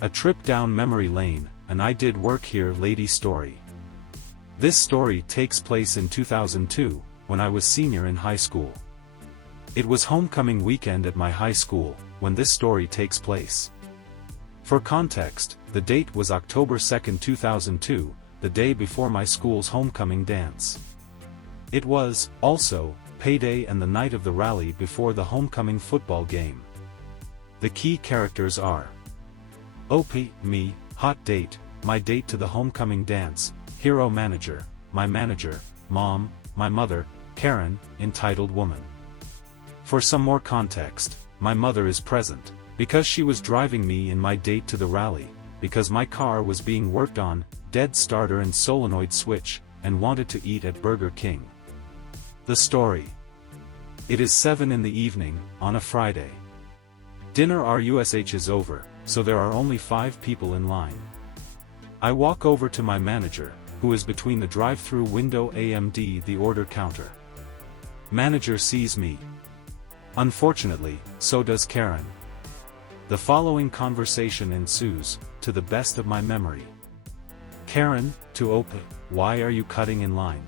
A trip down memory lane, and I did work here lady story. This story takes place in 2002, when I was senior in high school. It was homecoming weekend at my high school, when this story takes place. For context, the date was October 2, 2002, the day before my school's homecoming dance. It was, also, payday and the night of the rally before the homecoming football game. The key characters are OP, me, hot date, my date to the homecoming dance, hero manager, my manager, mom, my mother, Karen, entitled woman. For some more context, my mother is present, because she was driving me in my date to the rally, because my car was being worked on, dead starter and solenoid switch, and wanted to eat at Burger King. The story. It is 7 in the evening, on a Friday. Dinner RUSH is over, so there are only 5 people in line. I walk over to my manager, who is between the drive-through window and the order counter. Manager sees me. Unfortunately, so does Karen. The following conversation ensues, to the best of my memory. Karen, to OP, why are you cutting in line?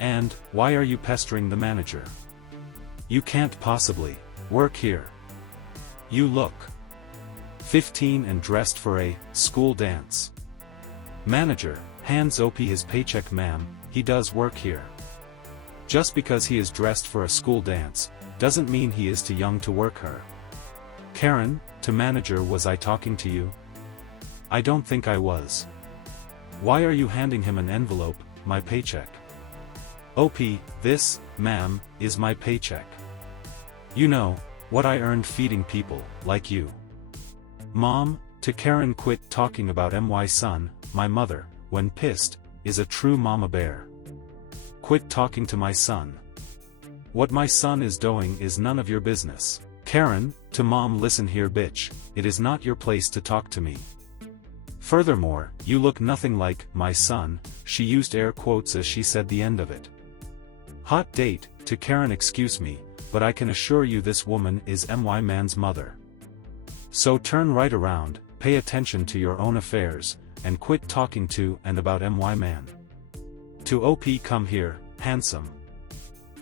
And, why are you pestering the manager? You can't possibly work here. You look 15 and dressed for a school dance. Manager, hands OP his paycheck. Ma'am, he does work here. Just because he is dressed for a school dance, doesn't mean he is too young to work her. Karen, to manager, was I talking to you? I don't think I was. Why are you handing him an envelope, my paycheck? OP, this, ma'am, is my paycheck. You know, what I earned feeding people, like you. Mom, to Karen, quit talking about my son, my mother, when pissed, is a true mama bear. Quit talking to my son. What my son is doing is none of your business. Karen, to mom, listen here bitch, it is not your place to talk to me. Furthermore, you look nothing like my son, she used air quotes as she said the end of it. Hot date, to Karen, excuse me, but I can assure you this woman is my man's mother. So turn right around, pay attention to your own affairs, and quit talking to and about my man. To OP, come here, handsome.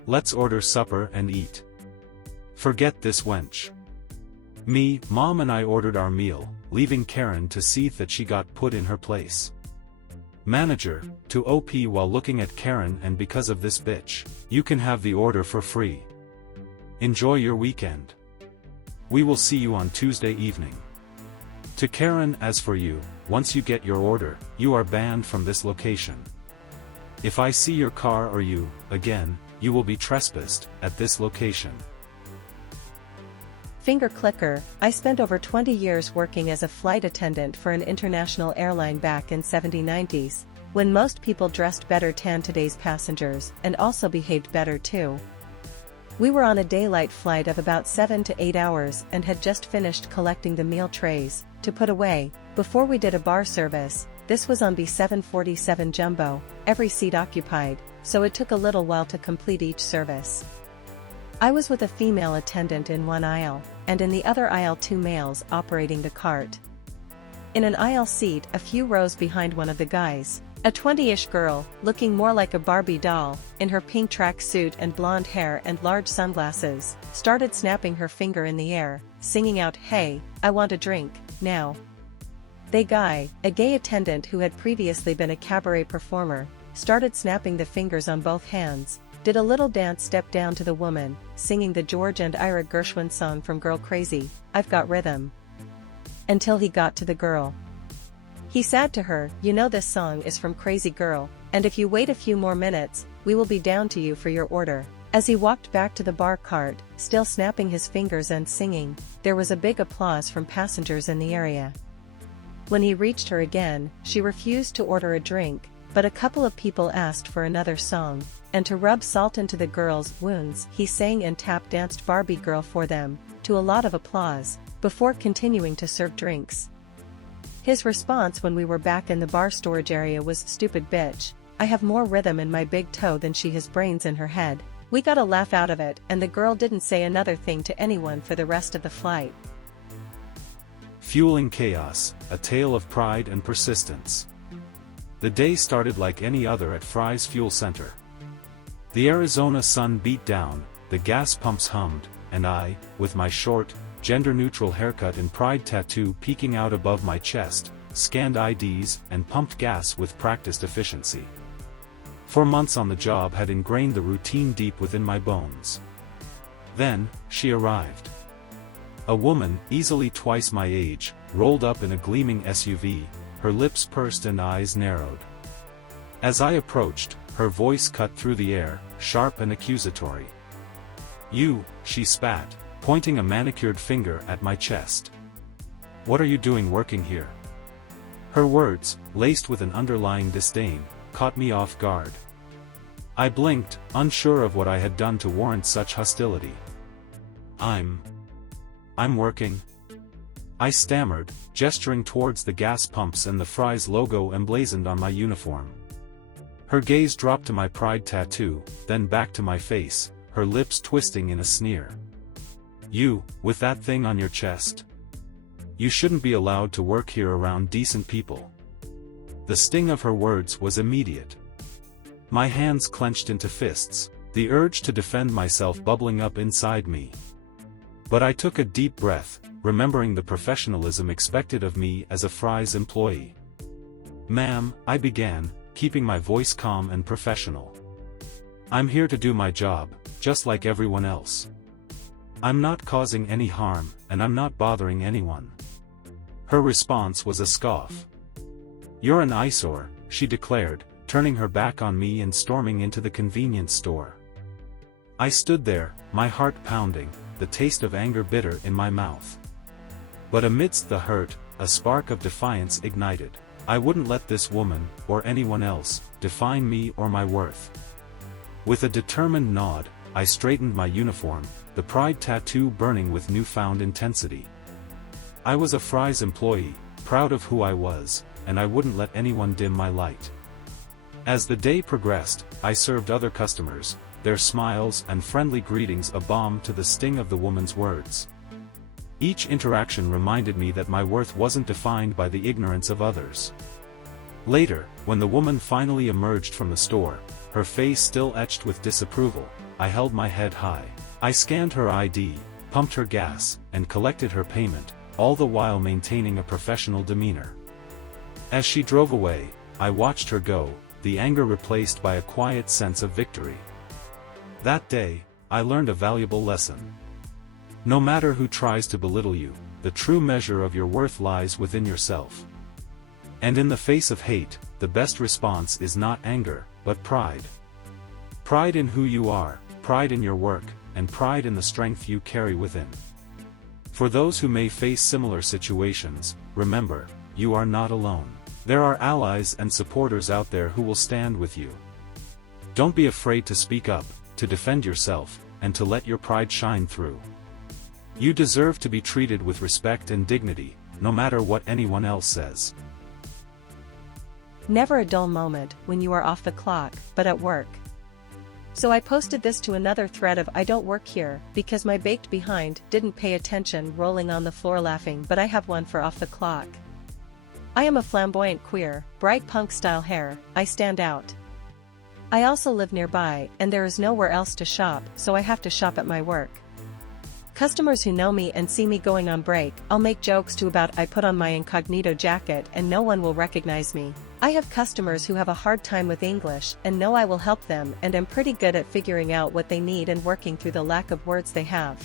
Let's order supper and eat. Forget this wench. Me, mom and I ordered our meal, leaving Karen to see that she got put in her place. Manager, to OP while looking at Karen, and because of this bitch, you can have the order for free. Enjoy your weekend. We will see you on Tuesday evening. To Karen, as for you, once you get your order, you are banned from this location. If I see your car or you, again, you will be trespassed, at this location. Finger clicker, I spent over 20 years working as a flight attendant for an international airline back in 70s, when most people dressed better than today's passengers, and also behaved better too. We were on a daylight flight of about 7 to 8 hours and had just finished collecting the meal trays, to put away, before we did a bar service. This was on B747 Jumbo, every seat occupied, so it took a little while to complete each service. I was with a female attendant in one aisle, and in the other aisle 2 males operating the cart. In an aisle seat a few rows behind one of the guys, a 20-ish girl, looking more like a Barbie doll, in her pink tracksuit and blonde hair and large sunglasses, started snapping her finger in the air, singing out, "Hey, I want a drink, now." They guy, a gay attendant who had previously been a cabaret performer, started snapping the fingers on both hands, did a little dance step down to the woman, singing the George and Ira Gershwin song from Girl Crazy, "I've Got Rhythm," until he got to the girl. He said to her, "You know this song is from Crazy Girl, and if you wait a few more minutes, we will be down to you for your order." As he walked back to the bar cart, still snapping his fingers and singing, there was a big applause from passengers in the area. When he reached her again, she refused to order a drink, but a couple of people asked for another song, and to rub salt into the girls' wounds, he sang and tap danced Barbie Girl for them, to a lot of applause, before continuing to serve drinks. His response when we were back in the bar storage area was, "Stupid bitch, I have more rhythm in my big toe than she has brains in her head." We got a laugh out of it, and the girl didn't say another thing to anyone for the rest of the flight. fueling chaos, a tale of pride and persistence. The day started like any other at Fry's Fuel Center. The Arizona sun beat down, the gas pumps hummed, and I, with my short, gender-neutral haircut and pride tattoo peeking out above my chest, scanned IDs and pumped gas with practiced efficiency. 4 months on the job had ingrained the routine deep within my bones. Then, she arrived. A woman, easily twice my age, rolled up in a gleaming SUV, her lips pursed and eyes narrowed. As I approached, her voice cut through the air, sharp and accusatory. "You," she spat, pointing a manicured finger at my chest. "What are you doing working here?" Her words, laced with an underlying disdain, caught me off guard. I blinked, unsure of what I had done to warrant such hostility. I'm working," I stammered, gesturing towards the gas pumps and the Fry's logo emblazoned on my uniform. Her gaze dropped to my pride tattoo, then back to my face, her lips twisting in a sneer. "You, with that thing on your chest? You shouldn't be allowed to work here around decent people." The sting of her words was immediate. My hands clenched into fists, the urge to defend myself bubbling up inside me. But I took a deep breath, remembering the professionalism expected of me as a Fry's employee. "Ma'am," I began, keeping my voice calm and professional. "I'm here to do my job, just like everyone else. I'm not causing any harm, and I'm not bothering anyone." Her response was a scoff. "You're an eyesore," she declared, turning her back on me and storming into the convenience store. I stood there, my heart pounding, the taste of anger bitter in my mouth. But amidst the hurt, a spark of defiance ignited. I wouldn't let this woman, or anyone else, define me or my worth. With a determined nod, I straightened my uniform, the pride tattoo burning with newfound intensity. I was a Fry's employee, proud of who I was, and I wouldn't let anyone dim my light. As the day progressed, I served other customers, their smiles and friendly greetings a balm to the sting of the woman's words. Each interaction reminded me that my worth wasn't defined by the ignorance of others. Later, when the woman finally emerged from the store, her face still etched with disapproval, I held my head high. I scanned her ID, pumped her gas, and collected her payment, all the while maintaining a professional demeanor. As she drove away, I watched her go, the anger replaced by a quiet sense of victory. That day, I learned a valuable lesson. No matter who tries to belittle you, the true measure of your worth lies within yourself. And in the face of hate, the best response is not anger, but pride. Pride in who you are, pride in your work, and pride in the strength you carry within. For those who may face similar situations, remember, you are not alone. There are allies and supporters out there who will stand with you. Don't be afraid to speak up, to defend yourself, and to let your pride shine through. You deserve to be treated with respect and dignity, no matter what anyone else says. Never a dull moment when you are off the clock, but at work. So I posted this to another thread of "I don't work here," because my baked behind didn't pay attention, rolling on the floor laughing, but I have one for off the clock. I am a flamboyant queer, bright punk style hair, I stand out. I also live nearby, and there is nowhere else to shop, so I have to shop at my work. Customers who know me and see me going on break, I'll make jokes to about I put on my incognito jacket and no one will recognize me. I have customers who have a hard time with English and know I will help them, and am pretty good at figuring out what they need and working through the lack of words they have.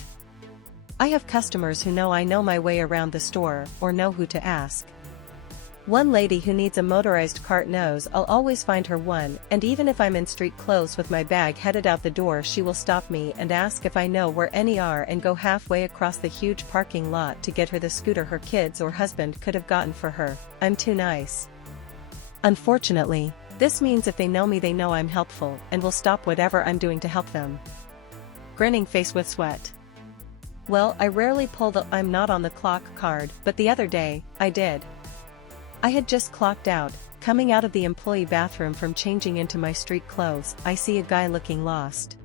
I have customers who know I know my way around the store, or know who to ask. One lady who needs a motorized cart knows I'll always find her one, and even if I'm in street clothes with my bag headed out the door, she will stop me and ask if I know where any are, and go halfway across the huge parking lot to get her the scooter her kids or husband could have gotten for her. I'm too nice. Unfortunately, this means if they know me, they know I'm helpful and will stop whatever I'm doing to help them. Grinning face with sweat. Well, I rarely pull the "I'm not on the clock" card, but the other day, I did. I had just clocked out, coming out of the employee bathroom from changing into my street clothes. I see a guy looking lost.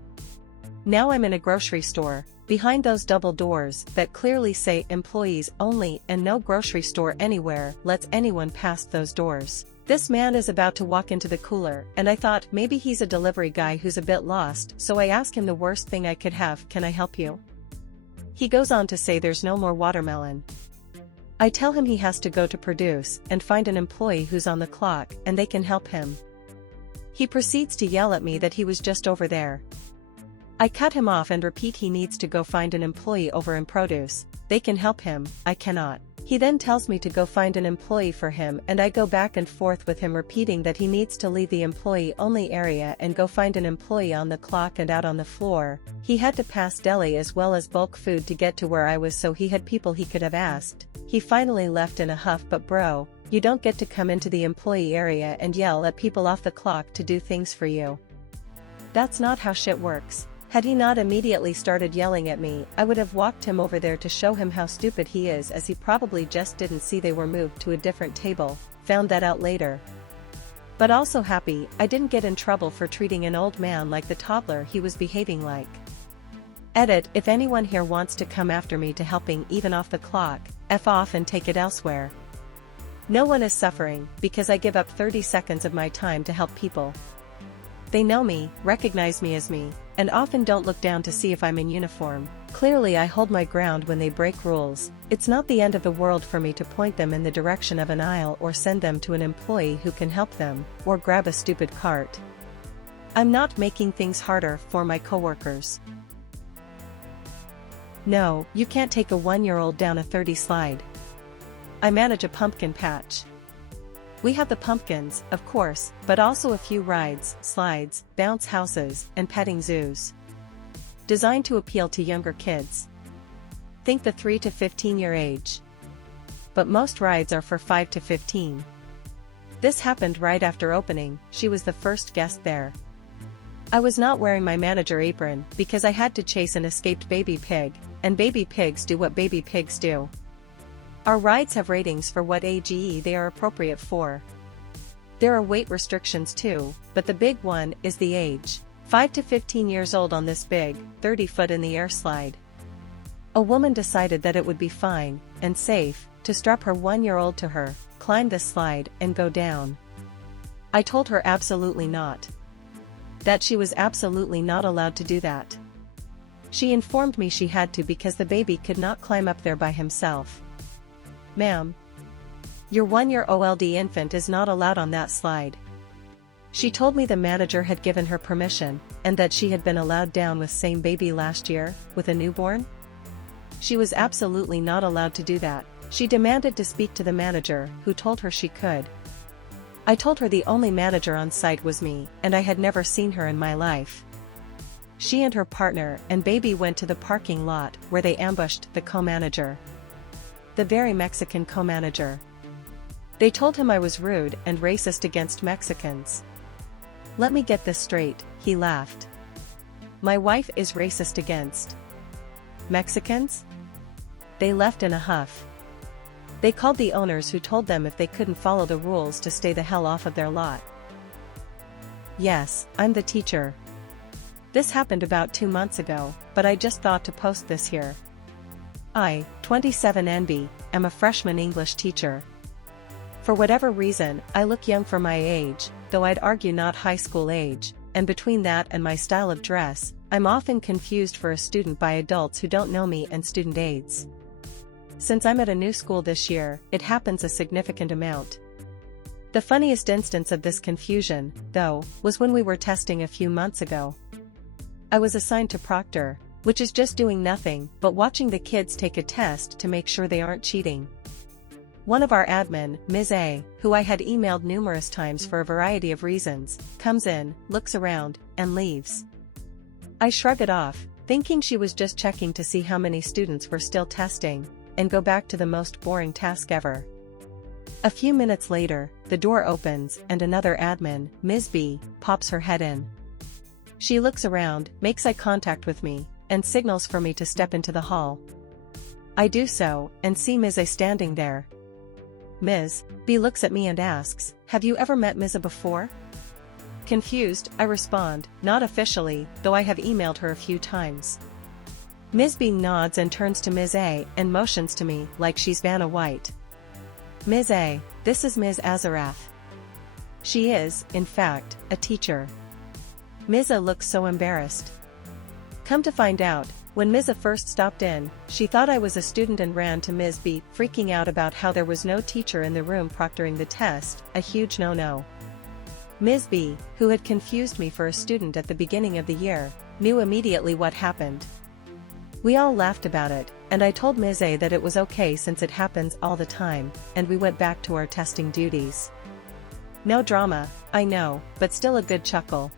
Now I'm in a grocery store, Behind those double doors that clearly say employees only and no grocery store anywhere lets anyone past those doors. This man is about to walk into the cooler, and I thought maybe he's a delivery guy who's a bit lost, so I ask him the worst thing I could have, "Can I help you?" He goes on to say there's no more watermelon. I tell him he has to go to produce and find an employee who's on the clock and they can help him. He proceeds to yell at me that he was just over there. I cut him off and repeat he needs to go find an employee over in produce. They can help him, I cannot. He then tells me to go find an employee for him, and I go back and forth with him repeating that he needs to leave the employee-only area and go find an employee on the clock and out on the floor. He had to pass deli as well as bulk food to get to where I was, so he had people he could have asked. He finally left in a huff, "But bro, you don't get to come into the employee area and yell at people off the clock to do things for you. That's not how shit works." Had he not immediately started yelling at me, I would have walked him over there to show him how stupid he is, as he probably just didn't see they were moved to a different table. Found that out later. But also happy I didn't get in trouble for treating an old man like the toddler he was behaving like. Edit: if anyone here wants to come after me to helping even off the clock, F off and take it elsewhere. No one is suffering, because I give up 30 seconds of my time to help people. They know me, recognize me as me, and often don't look down to see if I'm in uniform. Clearly I hold my ground when they break rules. It's not the end of the world for me to point them in the direction of an aisle or send them to an employee who can help them, or grab a stupid cart. I'm not making things harder for my coworkers. No, you can't take a 1-year-old down a 30 slide. I manage a pumpkin patch. We have the pumpkins, of course, but also a few rides, slides, bounce houses, and petting zoos. Designed to appeal to younger kids. Think the 3 to 15-year age. But most rides are for 5 to 15. This happened right after opening. She was the first guest there. I was not wearing my manager apron because I had to chase an escaped baby pig, and baby pigs do what baby pigs do. Our rides have ratings for what age they are appropriate for. There are weight restrictions too, but the big one is the age. 5 to 15 years old on this big, 30-foot in the air slide. A woman decided that it would be fine, and safe, to strap her 1-year-old to her, climb the slide, and go down. I told her absolutely not. That she was absolutely not allowed to do that. She informed me she had to because the baby could not climb up there by himself. "Ma'am, your 1-year-old infant is not allowed on that slide." She told me the manager had given her permission, and that she had been allowed down with same baby last year, with a newborn. She was absolutely not allowed to do that. She demanded to speak to the manager, who told her she could. I told her the only manager on site was me, and I had never seen her in my life. She and her partner and baby went to the parking lot, where they ambushed the co-manager. The very Mexican co-manager. They told him I was rude and racist against Mexicans. "Let me get this straight," he laughed. "My wife is racist against Mexicans?" They left in a huff. They called the owners, who told them if they couldn't follow the rules to stay the hell off of their lot. Yes, I'm the teacher. This happened about 2 months ago, but I just thought to post this here. I, 27 NB, am a freshman English teacher. For whatever reason, I look young for my age, though I'd argue not high school age, and between that and my style of dress, I'm often confused for a student by adults who don't know me and student aides. Since I'm at a new school this year, it happens a significant amount. The funniest instance of this confusion, though, was when we were testing a few months ago. I was assigned to proctor, which is just doing nothing but watching the kids take a test to make sure they aren't cheating. One of our admin, Ms. A, who I had emailed numerous times for a variety of reasons, comes in, looks around, and leaves. I shrug it off, thinking she was just checking to see how many students were still testing, and go back to the most boring task ever. A few minutes later, the door opens and another admin, Ms. B, pops her head in. She looks around, makes eye contact with me, and signals for me to step into the hall. I do so, and see Ms. A standing there. Ms. B looks at me and asks, "Have you ever met Ms. A before?" Confused, I respond, "Not officially, though I have emailed her a few times." Ms. B nods and turns to Ms. A and motions to me like she's Vanna White. Ms. A, this is Ms. Azaraf. She is, in fact, a teacher. Ms. A looks so embarrassed. Come to find out, when Ms. A first stopped in, she thought I was a student and ran to Ms. B, freaking out about how there was no teacher in the room proctoring the test, a huge no-no. Ms. B, who had confused me for a student at the beginning of the year, knew immediately what happened. We all laughed about it, and I told Ms. A that it was okay since it happens all the time, and we went back to our testing duties. No drama, I know, but still a good chuckle.